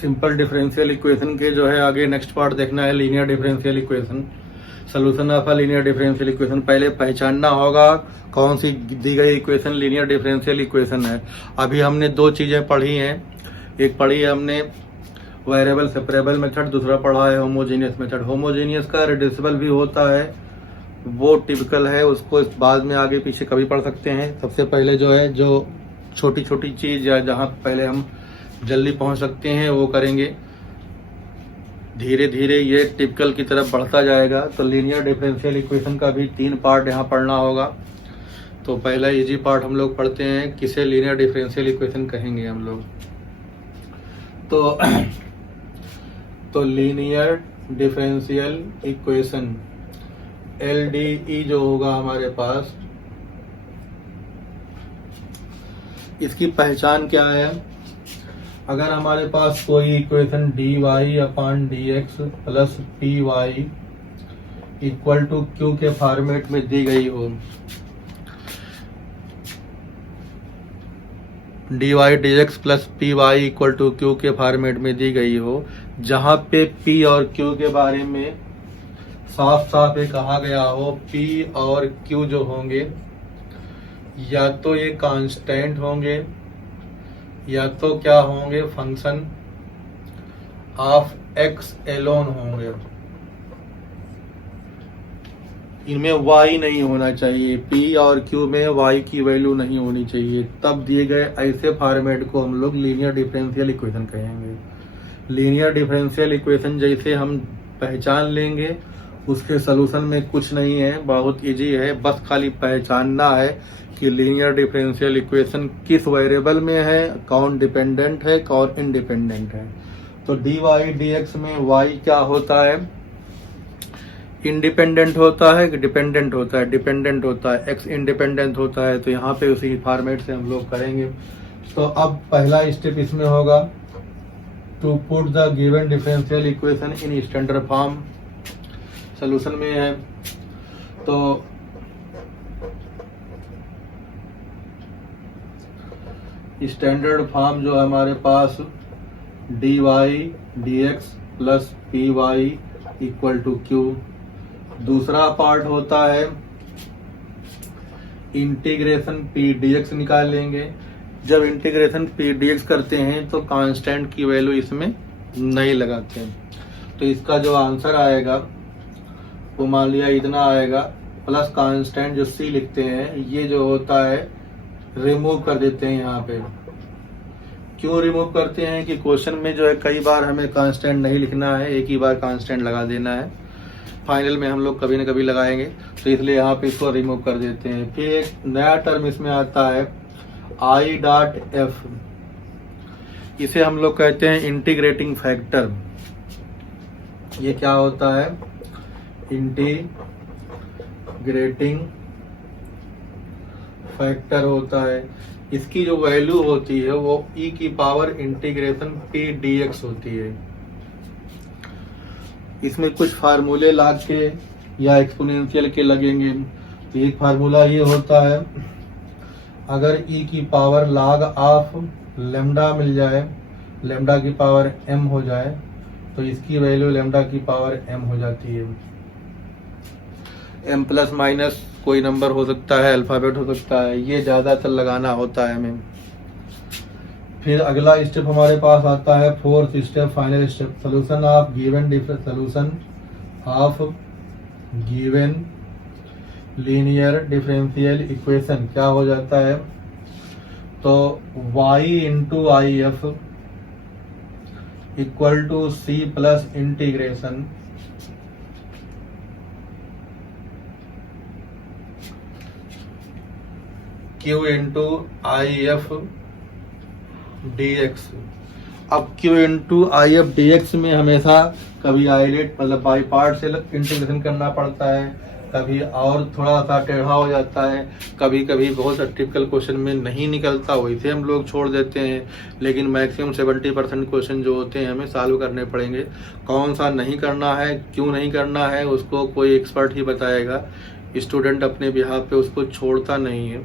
Simple differential equation के जो है आगे नेक्स्ट पार्ट देखना है, linear differential equation, solution of a linear differential equation. पहले पहचानना होगा कौन सी दी गई इक्वेशन लीनियर डिफरेंशियल इक्वेशन है। अभी हमने दो चीजें पढ़ी हैं, एक पढ़ी है हमने वेरिएबल सेपरेबल मेथड, दूसरा पढ़ा है होमोजेनियस मेथड। होमोजेनियस का रिड्यूसिबल भी होता है, वो टिपिकल है, उसको बाद में आगे पीछे कभी पढ़ सकते हैं। सबसे पहले जो है जो छोटी छोटी चीज या जहाँ पहले हम जल्दी पहुंच सकते हैं वो करेंगे, धीरे धीरे ये टिपिकल की तरफ बढ़ता जाएगा। तो लीनियर डिफरेंशियल इक्वेशन का भी 3 पार्ट यहाँ पढ़ना होगा। तो पहला इजी पार्ट हम लोग पढ़ते हैं, किसे लीनियर डिफरेंशियल इक्वेशन कहेंगे हम लोग। तो लीनियर डिफरेंशियल इक्वेशन LDE जो होगा हमारे पास, इसकी पहचान क्या है। अगर हमारे पास कोई equation dy/dx plus py equal to q के फॉर्मेट में दी गई हो, dy/dx plus py equal to q के फॉर्मेट में दी गई हो, जहां पे p और q के बारे में साफ साफ ये कहा गया हो, p और q जो होंगे या तो ये कांस्टेंट होंगे या तो क्या होंगे, फंक्शन ऑफ x एलोन होंगे। इनमें y नहीं होना चाहिए, p और q में y की वैल्यू नहीं होनी चाहिए। तब दिए गए ऐसे फॉर्मेट को हम लोग लीनियर डिफरेंशियल इक्वेशन कहेंगे। लीनियर डिफरेंशियल इक्वेशन जैसे हम पहचान लेंगे, उसके सोल्यूशन में कुछ नहीं है, बहुत इजी है, बस खाली पहचानना है कि लीनियर डिफरेंशियल इक्वेशन किस वेरिएबल में है, कौन डिपेंडेंट है, कौन इंडिपेंडेंट है। तो dy/dx में y क्या होता है, इंडिपेंडेंट होता है कि डिपेंडेंट होता है, डिपेंडेंट होता है, x इंडिपेंडेंट होता है। तो यहाँ पे उसी फॉर्मेट से हम लोग करेंगे। तो अब पहला स्टेप इसमें होगा, to put the given differential equation in standard form. Solution में है तो स्टैंडर्ड फॉर्म जो है हमारे पास dy/dx plus py equal to q। दूसरा पार्ट होता है इंटीग्रेशन p dx निकाल लेंगे। जब इंटीग्रेशन p dx करते हैं तो कांस्टेंट की वैल्यू इसमें नहीं लगाते हैं, तो इसका जो आंसर आएगा वो मान लिया इतना आएगा, प्लस कांस्टेंट जो c लिखते हैं ये जो होता है रिमूव कर देते हैं। यहाँ पे क्यों रिमूव करते हैं कि क्वेश्चन में जो है कई बार हमें कांस्टेंट नहीं लिखना है, एक ही बार कांस्टेंट लगा देना है, फाइनल में हम लोग कभी न कभी लगाएंगे, तो इसलिए यहाँ पे इसको रिमूव कर देते हैं। फिर एक नया टर्म इसमें आता है I.F, इसे हम लोग कहते हैं इंटीग्रेटिंग फैक्टर। ये क्या होता है, इंटीग्रेटिंग फैक्टर होता है। इसकी जो वैल्यू होती है वो e की पावर इंटीग्रेशन p dx होती है। इसमें कुछ फार्मूले लॉग के या एक्सपोनेंशियल के लगेंगे। तो एक फार्मूला ये होता है, अगर e की पावर log ऑफ लेमडा मिल जाए, लेमडा की पावर m हो जाए, तो इसकी वैल्यू लेमडा की पावर m हो जाती है। m प्लस माइनस कोई नंबर हो सकता है, अल्फाबेट हो सकता है, ये ज्यादातर लगाना होता है हमें। फिर अगला स्टेप हमारे पास आता है, fourth step, final step, solution of given linear differential equation क्या हो जाता है। तो y into IF equal to c plus integration q into IF dx। अब q इंटू IF dx में हमेशा कभी आइलेट मतलब बाई पार्ट से इंटीग्रेशन करना पड़ता है, कभी और थोड़ा सा टेढ़ा हो जाता है, कभी कभी बहुत टिपिकल क्वेश्चन में नहीं निकलता, वैसे हम लोग छोड़ देते हैं। लेकिन मैक्सिमम 70% क्वेश्चन जो होते हैं हमें सॉल्व करने पड़ेंगे। कौन सा नहीं करना है, क्यों नहीं करना है, उसको कोई एक्सपर्ट ही बताएगा, स्टूडेंट अपने बिहाफ पे उसको छोड़ता नहीं है।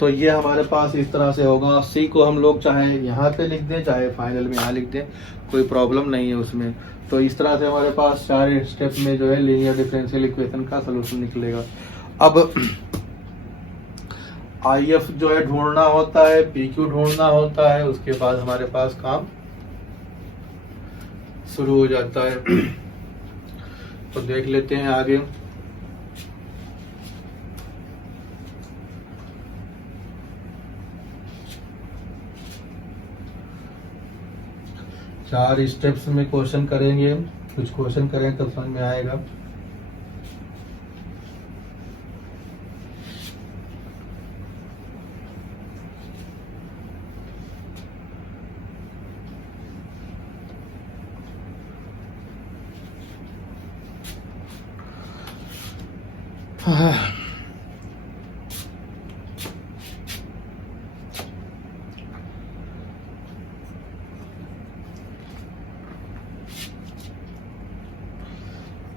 तो ये हमारे पास इस तरह से होगा। सी को हम लोग चाहे यहाँ पे लिख दें, चाहे फाइनल में यहाँ लिख दें, कोई प्रॉब्लम नहीं है उसमें। तो इस तरह से हमारे पास 4 स्टेप में जो है लीनियर डिफरेंशियल इक्वेशन का सलूशन निकलेगा। अब IF जो है ढूंढना होता है, PQ ढूंढना होता है, उसके बाद हमारे पास काम शुरू हो जाता है। तो देख लेते हैं आगे। चार स्टेप्स में क्वेश्चन करेंगे, कुछ क्वेश्चन करें तब समझ में आएगा।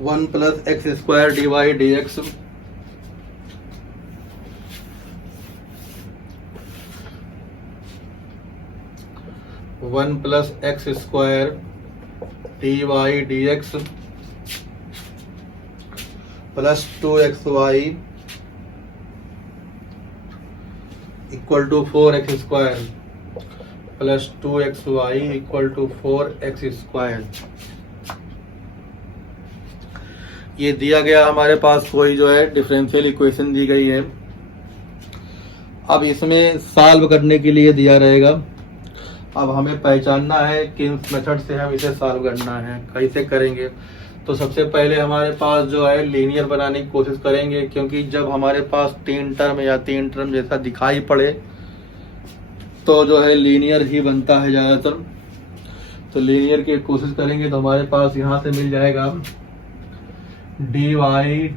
One plus x square dy dx, one plus x square dy dx plus 2xy equal to 4x square plus 2xy equal to 4x square. ये दिया गया हमारे पास कोई जो है डिफरेंशियल इक्वेशन दी गई है। अब इसमें सॉल्व करने के लिए दिया रहेगा। अब हमें पहचानना है किन मेथड से हम इसे सॉल्व करना है, कैसे करेंगे। तो सबसे पहले हमारे पास जो है लीनियर बनाने की कोशिश करेंगे, क्योंकि जब हमारे पास 3 टर्म या 3 टर्म जैसा दिखाई पड़े तो जो है लीनियर ही बनता है ज़्यादातर। तो लीनियर की कोशिश करेंगे तो हमारे पास यहाँ से मिल जाएगा dy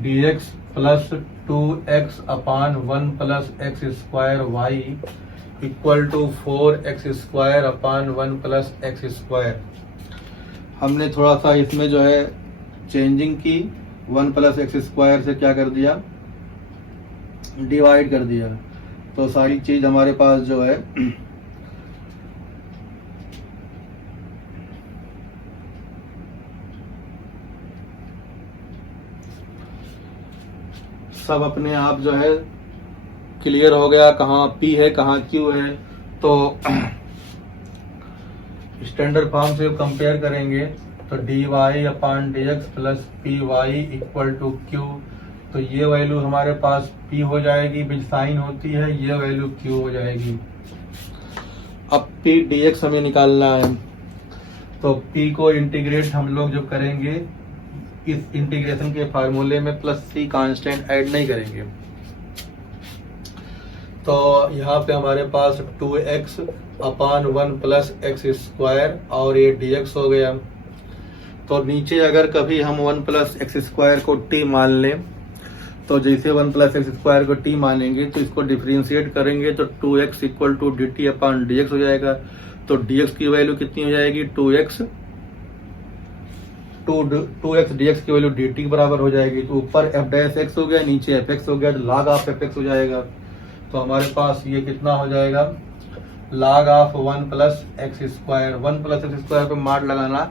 dx plus 2x upon 1 plus x square y equal to 4x square upon 1 plus x square. हमने थोड़ा सा इसमें जो है चेंजिंग की, 1 प्लस एक्स स्क्वायर से क्या कर दिया, डिवाइड कर दिया। तो सारी चीज हमारे पास जो है सब अपने आप जो है क्लियर हो गया, कहाँ P है कहाँ Q है। तो स्टैंडर्ड फॉर्म से कंपेयर करेंगे तो dy upon dx plus P y equal to Q। तो ये वैल्यू हमारे पास P हो जाएगी, विच साइन होती है, ये वैल्यू Q हो जाएगी। अब P dx हमें निकालना है। तो P को इंटीग्रेट हम लोग जब करेंगे, इस इंटीग्रेशन के फार्मूले में प्लस C कांस्टेंट ऐड नहीं करेंगे। तो यहाँ पे हमारे पास 2x upon 1 plus x square और ये dx हो गया। तो नीचे अगर कभी हम 1 प्लस एक्स स्क्वायर को t मान लें, तो जैसे 1 प्लस एक्स स्क्वायर को t मानेंगे तो इसको डिफरेंशिएट करेंगे तो 2x इक्वल टू dt अपान dx हो जाएगा। तो dx की वैल्यू कितनी हो जाएगी, 2x dx की वैल्यू dt बराबर हो जाएगी। तो ऊपर f डैश x हो गया, नीचे fx हो गया, तो log ऑफ fx हो जाएगा। तो हमारे पास ये कितना हो जाएगा, log of 1 plus x square. 1 plus x square पे मार्क लगाना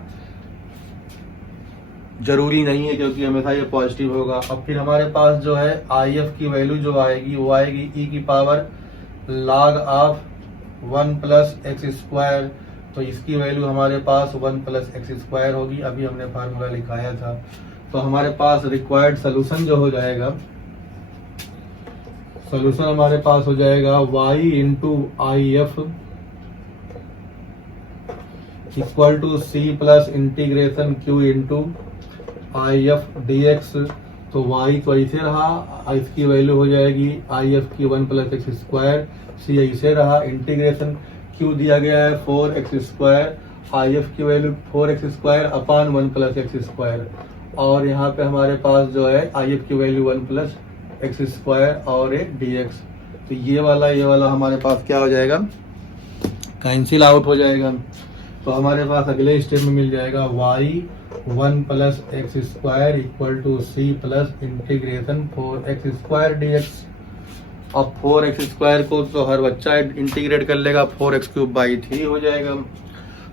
जरूरी नहीं है, क्योंकि हमेशा ये पॉजिटिव होगा। अब फिर हमारे पास जो है IF की वैल्यू जो आएगी वो आएगी e की power log of 1 plus x square. तो इसकी वैल्यू हमारे पास 1 प्लस एक्स स्क्वायर होगी, अभी हमने फार्मूला लिखाया था। तो हमारे पास रिक्वायर्ड सोल्यूशन जो हो जाएगा, सोल्यूशन हमारे पास हो जाएगा y into IF equal to C plus integration Q into IF dx। तो y तो ऐसे रहा, इसकी वैल्यू हो जाएगी IF की 1 प्लस एक्स स्क्वायर, C ऐसे रहा, इंटीग्रेशन Q दिया गया है 4x स्क्वायर, IF की value 4x square upon 1 plus x square. और यहाँ पे हमारे पास जो है IF की वैल्यू 1 प्लस एक्स स्क्वायर और एक dx। तो ये वाला हमारे पास क्या हो जाएगा, कैंसिल आउट हो जाएगा। तो हमारे पास अगले स्टेप में मिल जाएगा y 1 plus x square equal to C plus integration 4x square dx। अब 4x² को तो हर बच्चा इंटीग्रेट कर लेगा, 4x³ हो जाएगा।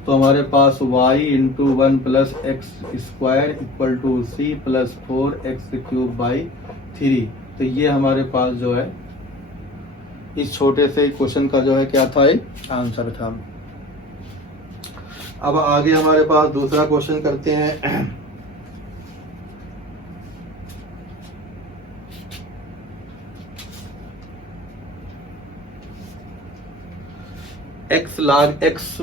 तो हमारे पास y into 1 plus x² equal to c plus 4x³/3। तो ये हमारे पास जो है इस छोटे से क्वेश्चन का जो है क्या था, एक आंसर था। अब आगे हमारे पास दूसरा क्वेश्चन करते हैं। x log x,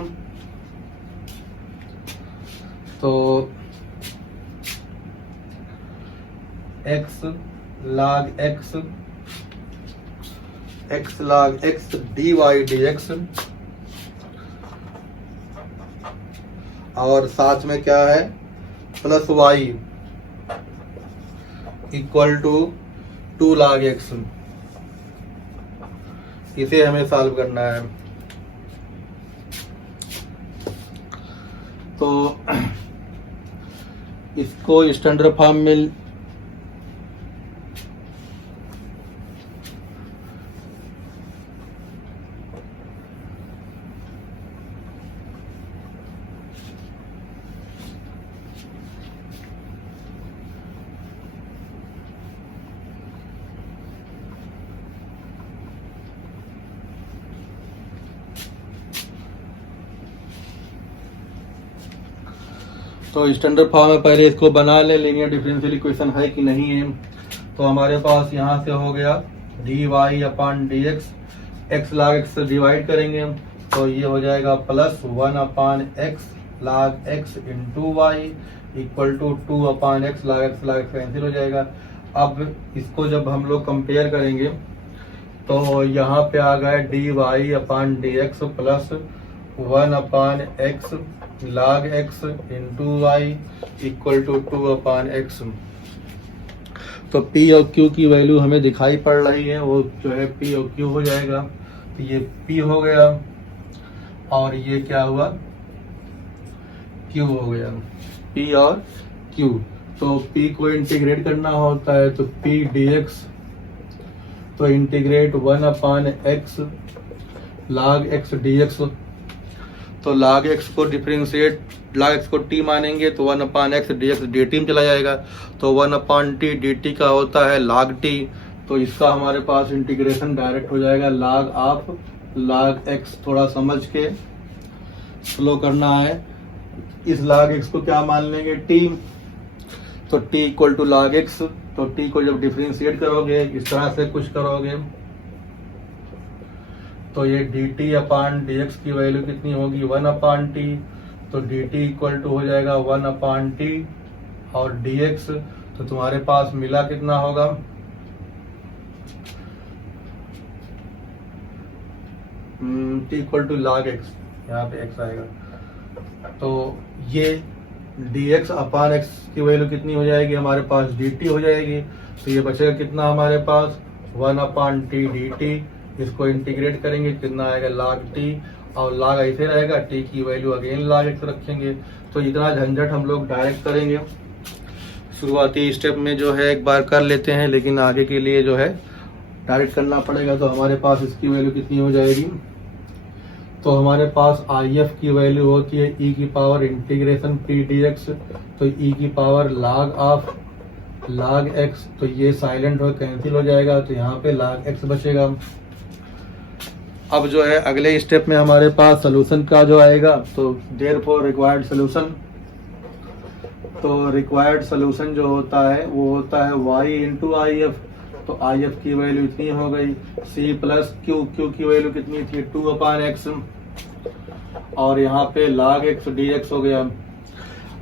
तो x log x dy dx, और साथ में क्या है plus y equal to 2 log x। इसे हमें सॉल्व करना है। तो इसको स्टैंडर्ड फॉर्म में तो स्टैंडर्ड फॉर्म में पहले इसको बना ले, लीनियर डिफरेंशियल इक्वेशन है कि नहीं है। तो हमारे पास यहाँ से हो गया dy/dx, x log x से डिवाइड करेंगे तो ये हो जाएगा plus 1/x log x into y equal to 2/x log x cancel हो जाएगा। अब इसको जब हम लोग कंपेयर करेंगे तो यहाँ पे आ गया dy/dx plus 1/x log x into y equal to 2/x। तो P और Q की वैल्यू हमें दिखाई पड़ रही है, वो जो है P और Q हो जाएगा। तो ये P हो गया और ये क्या हुआ, Q हो गया, P और Q। तो P को इंटीग्रेट करना होता है तो P dx, तो integrate 1/x log x dx। तो log x को डिफरेंशिएट, log x को t मानेंगे तो 1/x dx dt में चला जाएगा। तो 1/t dt का होता है log t। तो इसका हमारे पास इंटीग्रेशन डायरेक्ट हो जाएगा log ऑफ log x। थोड़ा समझ के स्लो करना है। इस log x को क्या मान लेंगे, t। तो t equal to log x। तो t को जब डिफरेंशिएट करोगे, इस तरह से कुछ करोगे, तो ये dt/dx की वैल्यू कितनी होगी, 1/t। तो dt इक्वल टू हो जाएगा 1/t और dx। तो तुम्हारे पास मिला कितना होगा, t equal to log x, यहाँ पे x आएगा। तो ये dx/x की वैल्यू कितनी हो जाएगी, हमारे पास dt हो जाएगी। तो ये बचेगा कितना हमारे पास, 1/t dt। इसको इंटीग्रेट करेंगे कितना आएगा log t, और log ऐसे रहेगा, t की वैल्यू अगेन log x रखेंगे। तो इतना झंझट हम लोग डायरेक्ट करेंगे। शुरुआती स्टेप में जो है एक बार कर लेते हैं, लेकिन आगे के लिए जो है डायरेक्ट करना पड़ेगा। तो हमारे पास इसकी वैल्यू कितनी हो जाएगी, तो हमारे पास if की वैल्यू होती है e की पावर इंटीग्रेशन p dx। तो e की power log of log x, तो ये साइलेंट हो कैंसिल हो जाएगा। तो यहाँ पे log x बचेगा। अब जो है अगले स्टेप में हमारे पास सोल्यूशन का जो आएगा, तो देयरफॉर रिक्वायर्ड सोल्यूशन। तो रिक्वायर्ड सोल्यूशन जो होता है वो होता है y इंटू if। तो if की वैल्यू इतनी हो गई, c प्लस q की वैल्यू कितनी थी, 2/x, और यहाँ पे log x dx हो गया।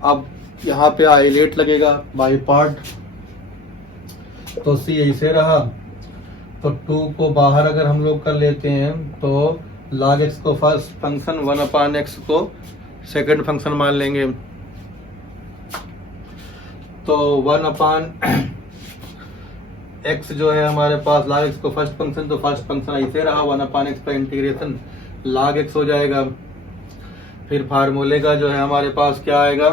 अब यहाँ पे आइलेट लगेगा बाई पार्ट। तो c ऐसे रहा, तो 2 को बाहर अगर हम लोग कर लेते हैं तो log x को फर्स्ट फंक्शन, 1/x को सेकंड फंक्शन मान लेंगे। तो 1/x जो है हमारे पास log x को फर्स्ट फंक्शन, तो फर्स्ट फंक्शन ऐसे रहा, 1/x का इंटीग्रेशन log x हो जाएगा। फिर फार्मूले का जो है हमारे पास क्या आएगा,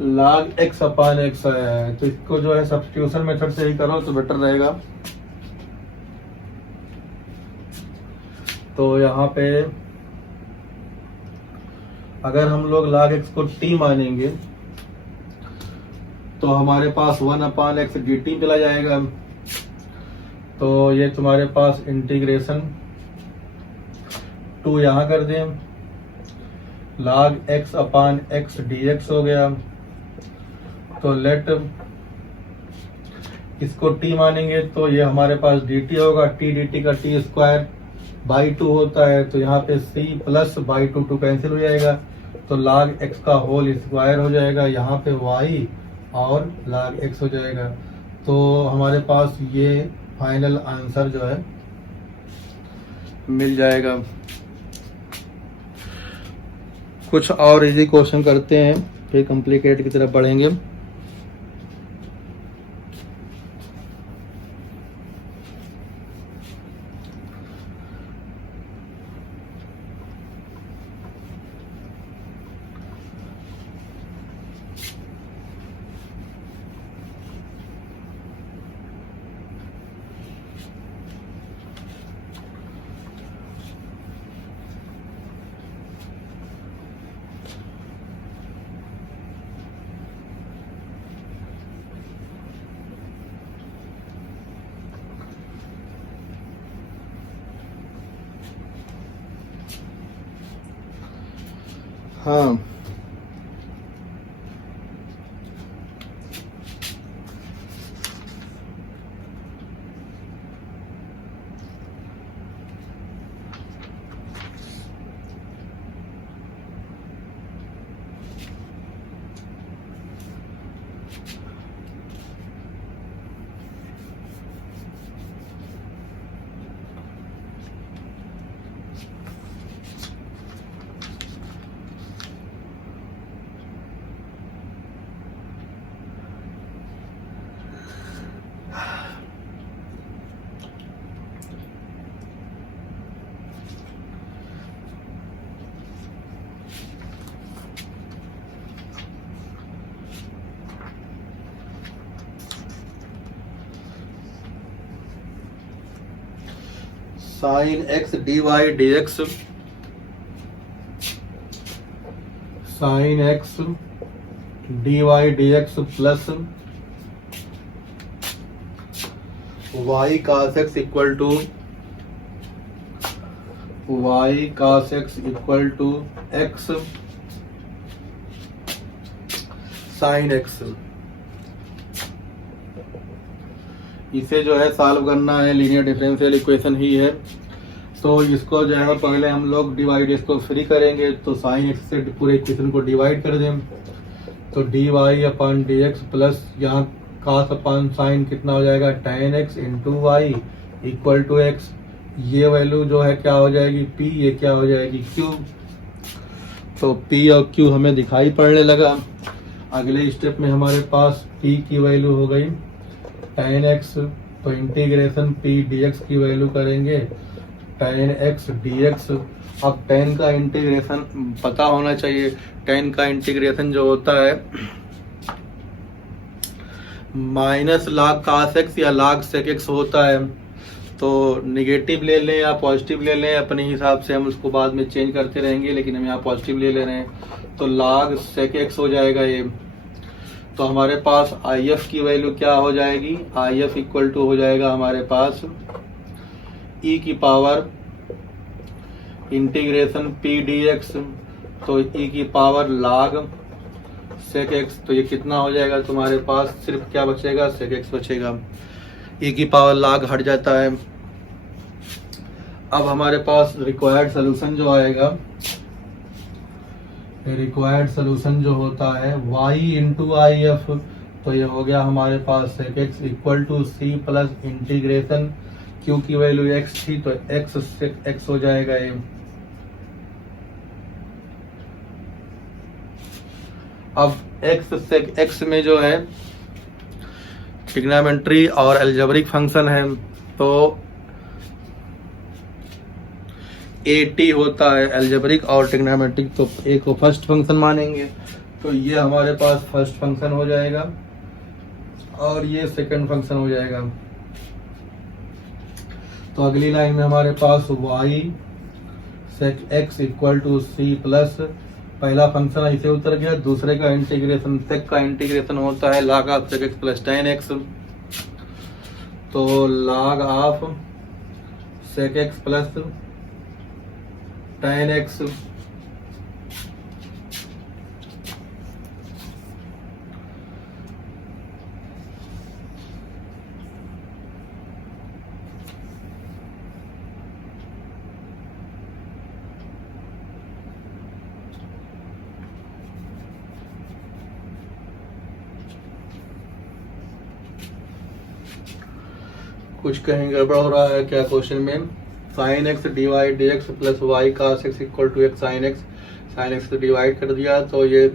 log x अपान x आया है, तो इसको जो है सब्स्टिट्यूशन मेथड से ही करो तो बेटर रहेगा। तो यहाँ पे अगर हम लोग log x को t मानेंगे तो हमारे पास 1 अपान एक्स डी टी चला जाएगा। तो ये तुम्हारे पास इंटीग्रेशन 2 यहाँ कर दें, log x अपान एक्स डी एक्स हो गया। तो लेट इसको t मानेंगे तो ये हमारे पास dt होगा, t dt का t स्क्वायर बाई 2 होता है, तो यहाँ पे c प्लस बाई 2 कैंसिल हो जाएगा, तो log x का होल स्क्वायर हो जाएगा, यहाँ पे y और log x हो जाएगा। तो हमारे पास ये फाइनल आंसर जो है मिल जाएगा। कुछ और इजी क्वेश्चन करते हैं, फिर कॉम्प्लिकेट की तरफ बढ़ेंगे। हाँ, sine x d y d x, sine x d y d x plus y cos x equal to x sine x. इसे जो है सॉल्व करना है, लीनियर डिफरेंशियल इक्वेशन ही है। तो इसको जो है पहले हम लोग डिवाइड इसको फ्री करेंगे, तो साइन एक्स से पूरे इक्वेशन को डिवाइड कर दें, तो d y upon d x plus यहाँ कास अपन साइन कितना हो जाएगा, tan x into y equal to x. ये वैल्यू जो है क्या हो जाएगी, p, ये क्या हो जाएगी, q। तो p और q हमें दिखाई पड़ने लगा। अगले स्टेप में हमारे पास p की वैल्यू हो गई tan x, तो इंटीग्रेशन p dx की वैल्यू करेंगे tan x dx। अब tan का इंटीग्रेशन पता होना चाहिए। tan का इंटीग्रेशन जो होता है माइनस log cos x या log sec x होता है। तो निगेटिव ले लें या पॉजिटिव ले लें, अपने हिसाब से हम उसको बाद में चेंज करते रहेंगे, लेकिन हम यहाँ पॉजिटिव ले रहे हैं। तो log sec x हो जाएगा ये। तो हमारे पास IF की वैल्यू क्या हो जाएगी, IF इक्वल टू हो जाएगा हमारे पास e की पावर इंटीग्रेशन p dx, तो e की पावर log sec x। तो ये कितना हो जाएगा तुम्हारे पास, सिर्फ क्या बचेगा, sec x बचेगा, e की पावर log हट जाता है। अब हमारे पास रिक्वायर्ड सोल्यूशन जो आएगा, रिक्वायर्ड सोल्यूशन जो होता है y इंटू आई एफ, तो ये हो गया हमारे पास sec x equal to c plus integration q की वैल्यू x थी, तो x sec x हो जाएगा ये। अब x sec x में जो है ट्रिग्नोमेट्री और अलजेब्रिक फंक्शन है, तो AT होता है अलजेब्रिक और ट्रिग्नोमेट्रिक, तो A को फर्स्ट फंक्शन मानेंगे, तो ये हमारे पास फर्स्ट फंक्शन हो जाएगा और ये सेकंड फंक्शन हो जाएगा। तो अगली लाइन में हमारे पास y sec x equal to C plus, पहला फंक्शन ऐसे उतर गया, दूसरे का इंटीग्रेशन, सेक का इंटीग्रेशन होता है log of sec x plus tan x, तो log of sec x plus tan x कुछ कहीं गड़बड़ हो रहा है क्या क्वेश्चन में। Sine x divide d x plus y cos x equal to x sine x divide कर दिया तो ये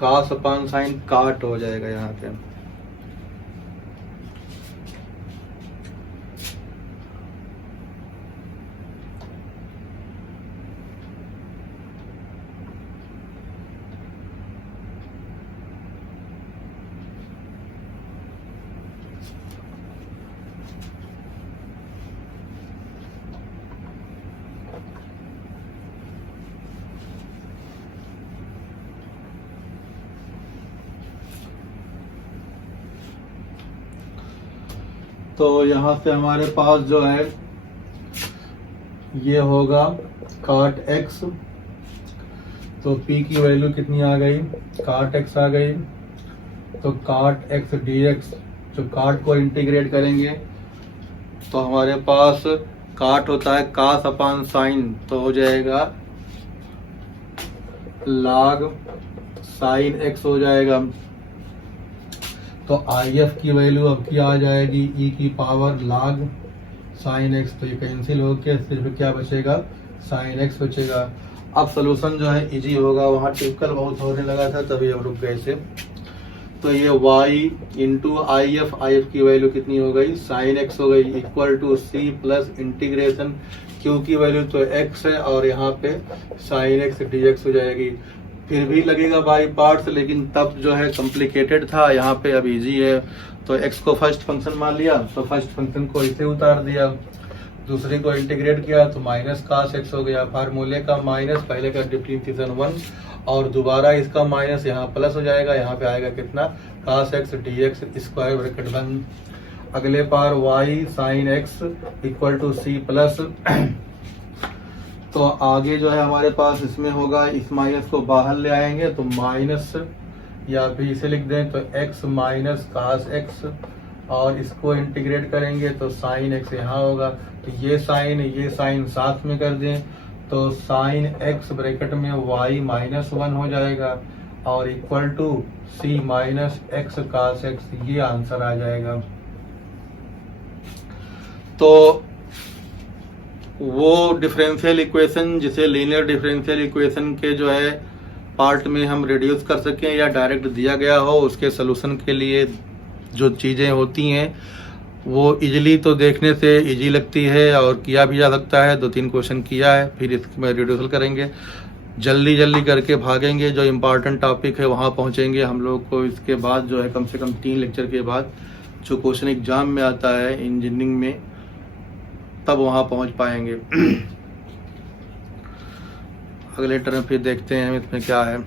कास अपान साइन काट हो जाएगा यहाँ पे। तो यहाँ से हमारे पास जो है ये होगा काट x, तो p की वैल्यू कितनी आ गई, काट x आ गई, तो काट x dx, जो काट को इंटीग्रेट करेंगे तो हमारे पास काट होता है कास अपान साइन, तो हो जाएगा log साइन x हो जाएगा। तो IF की वैल्यू अब की आ जाएगी e की पावर log साइन x, तो ये कैंसिल होकर सिर्फ क्या बचेगा, साइन x बचेगा। अब सोल्यूशन जो है इजी होगा, वहाँ टिपिकल बहुत होने लगा था तभी हम रुक गए थे। तो ये y इंटू IF की वैल्यू कितनी हो गई, साइन x हो गई, equal to c plus integration q की वैल्यू तो x है और यहाँ पे साइन x dx हो जाएगी। फिर भी लगेगा बाई पार्ट्स, लेकिन तब जो है कॉम्प्लिकेटेड था, यहाँ पे अब इजी है। तो x को फर्स्ट फंक्शन मान लिया तो फर्स्ट फंक्शन को इसे उतार दिया, दूसरे को इंटीग्रेट किया तो माइनस कास x हो गया, फार्मूले का माइनस, पहले का डिफरेंशिएशन 1 और दोबारा इसका माइनस, यहाँ प्लस हो जाएगा, यहाँ पे आएगा कितना, cos x dx square bracket बंद। अगले पार y साइन x equal to C plus, तो आगे जो है हमारे पास इसमें होगा, इस माइनस को बाहर ले आएंगे तो माइनस, या फिर इसे लिख दें तो x माइनस कास x, और इसको इंटीग्रेट करेंगे तो साइन x यहाँ होगा, तो ये साइन साथ में कर दें तो साइन x ब्रैकेट में y माइनस 1 हो जाएगा और equal to c minus x cos x, ये आंसर आ जाएगा। तो वो डिफरेंशियल इक्वेशन जिसे लीनियर डिफरेंशियल इक्वेशन के जो है पार्ट में हम रिड्यूस कर सकें या डायरेक्ट दिया गया हो, उसके सोल्यूशन के लिए जो चीज़ें होती हैं वो इजीली तो देखने से इजी लगती है और किया भी जा सकता है। 2-3 क्वेश्चन किया है, फिर इसमें रिड्यूसल करेंगे, जल्दी करके भागेंगे, जो इम्पॉर्टेंट टॉपिक है वहाँ पहुँचेंगे हम लोग को। इसके बाद जो है कम से कम 3 लेक्चर के बाद जो क्वेश्चन एग्जाम में आता है इंजीनियरिंग में, तब वहाँ पहुँच पाएंगे। अगले टर्म फिर देखते हैं इसमें क्या है।